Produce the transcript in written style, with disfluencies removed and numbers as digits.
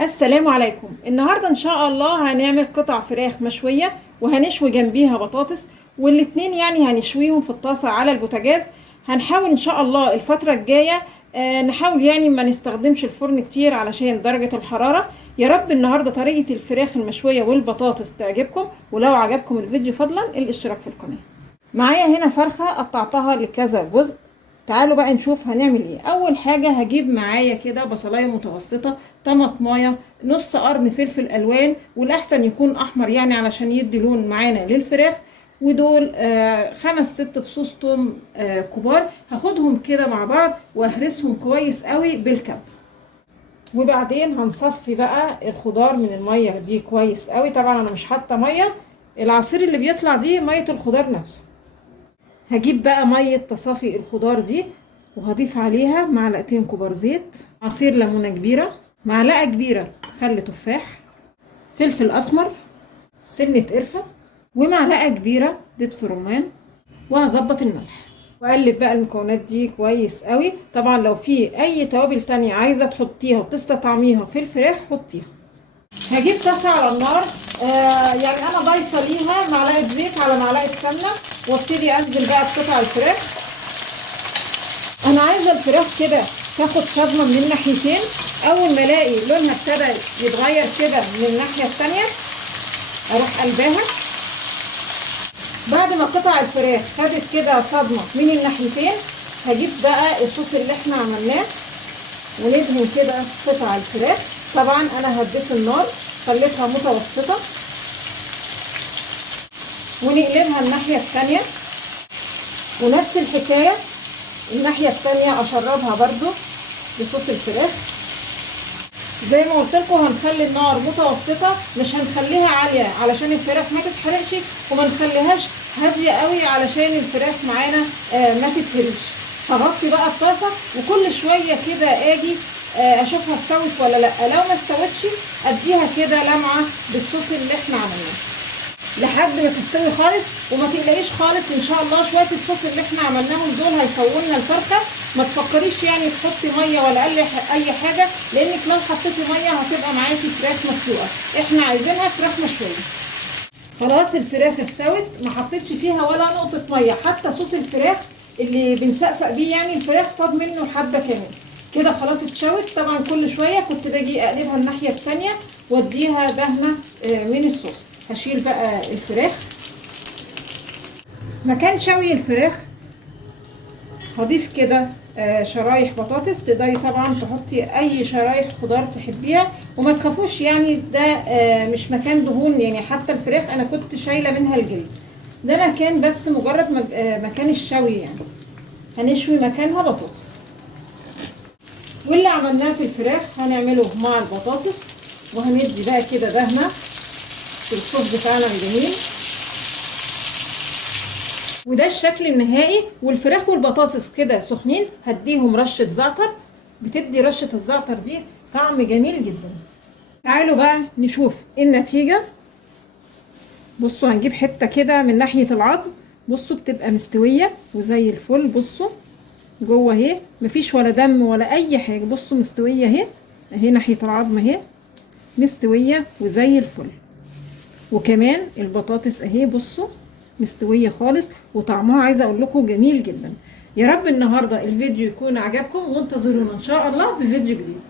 السلام عليكم. النهاردة ان شاء الله هنعمل قطع فراخ مشوية وهنشوي جنبيها بطاطس، والاتنين يعني هنشويهم في الطاسة على البوتاجاز. هنحاول ان شاء الله الفترة الجاية نحاول يعني ما نستخدمش الفرن كتير علشان درجة الحرارة. يا رب النهاردة طريقة الفراخ المشوية والبطاطس تعجبكم، ولو عجبكم الفيديو فضلا الاشتراك في القناة. معايا هنا فرخة قطعتها لكذا جزء. تعالوا بقى نشوف هنعمل ايه. اول حاجة هجيب معايا كده بصلاية متوسطة، طماطمايه، نص قرن فلفل الوان، والاحسن يكون احمر يعني علشان يدي لون معانا للفراخ، ودول 5 6 فصوص توم كبار. هاخدهم كده مع بعض واهرسهم كويس قوي بالكب. وبعدين هنصفي بقى الخضار من المية دي كويس قوي. طبعا انا مش حاطة مية، العصير اللي بيطلع دي مية الخضار نفسه. هجيب بقى مية تصافي الخضار دي وهضيف عليها معلقتين كبار زيت، عصير ليمونة كبيرة، معلقة كبيرة خل تفاح، فلفل اسمر، سنة قرفة، ومعلقة كبيرة دبس رمان. وهظبط الملح واقلب بقى المكونات دي كويس قوي. طبعا لو في اي توابل تانية عايزة تحطيها وتستطعميها في الفراخ حطيها. هجيب طاسة على النار، يعني انا ضايفة ليها معلقة زيت على معلقة سمنة، وابتدي انزل بقى بقطع الفراخ. انا عايزة الفراخ كده تاخد صدمة من الناحيتين. اول ما الاقي لونها ابتدى يتغير كده من الناحية التانية اروح قلباها. بعد ما قطع الفراخ خدت كده صدمة من الناحيتين هجيب بقى الصوص اللي احنا عملناه وندهن كده قطع الفراخ. طبعا انا هديت النار خليتها متوسطة، ونقلبها الناحية التانية ونفس الحكاية الناحية التانية اشربها برضو بصوص الفراخ. زي ما قلت لكم هنخلي النار متوسطة، مش هنخليها عالية علشان الفراخ ما تتحرقش، وما نخليهاش هادية قوي علشان الفراخ معانا ما تتهرش. هغطي بقى الطاسة وكل شوية كده اجي اشوفها استوت ولا لا. لو ما استوتش اديها كده لمعة بالصوص اللي احنا عملناه لحد ما تستوي خالص. وما تقلقيش خالص ان شاء الله شويه الصوص اللي احنا عملناهم دول هيسووا لنا الفرخه. ما تفكريش يعني تحطي ميه ولا اي حاجه، لانك لو حطيتي ميه هتبقى معاكي فراخ مسلوقه. احنا عايزينها فراخ مشويه. خلاص الفراخ استوت، ما حطيتش فيها ولا نقطه ميه. حتى صوص الفراخ اللي بنسقسق بيه يعني الفراخ فاض منه حبه كمان. كده خلاص اتشوت. طبعا كل شويه كنت باجي اقلبها الناحيه الثانيه واديها دهنه من الصوص. هشيل بقى الفراخ. مكان شوي الفراخ هضيف كده شرايح بطاطس. تقدري طبعا تحطي اي شرايح خضار تحبيها، وما تخافوش يعني ده مش مكان دهون يعني. حتى الفراخ انا كنت شايله منها الجلد، ده مكان بس مجرد مكان الشوي يعني. هنشوي مكانها بطاطس. واللي عملناه في الفراخ هنعمله مع البطاطس، وهندي بقى كده دهنه الصوص بتاعنا الجميل. وده الشكل النهائي. والفراخ والبطاطس كده سخنين هديهم رشة زعتر، بتدي رشة الزعتر دي طعم جميل جدا. تعالوا بقى نشوف النتيجة. بصوا هنجيب حتة كده من ناحية العظم، بصوا بتبقى مستوية وزي الفل. بصوا جوه اهي مفيش ولا دم ولا اي حاجة. بصوا مستوية اهي، اهي ناحية العظم اهي مستوية وزي الفل. وكمان البطاطس اهي بصوا مستويه خالص، وطعمها عايزه اقول لكم جميل جدا. يا رب النهارده الفيديو يكون عجبكم، وانتظرونا ان شاء الله بفيديو جديد.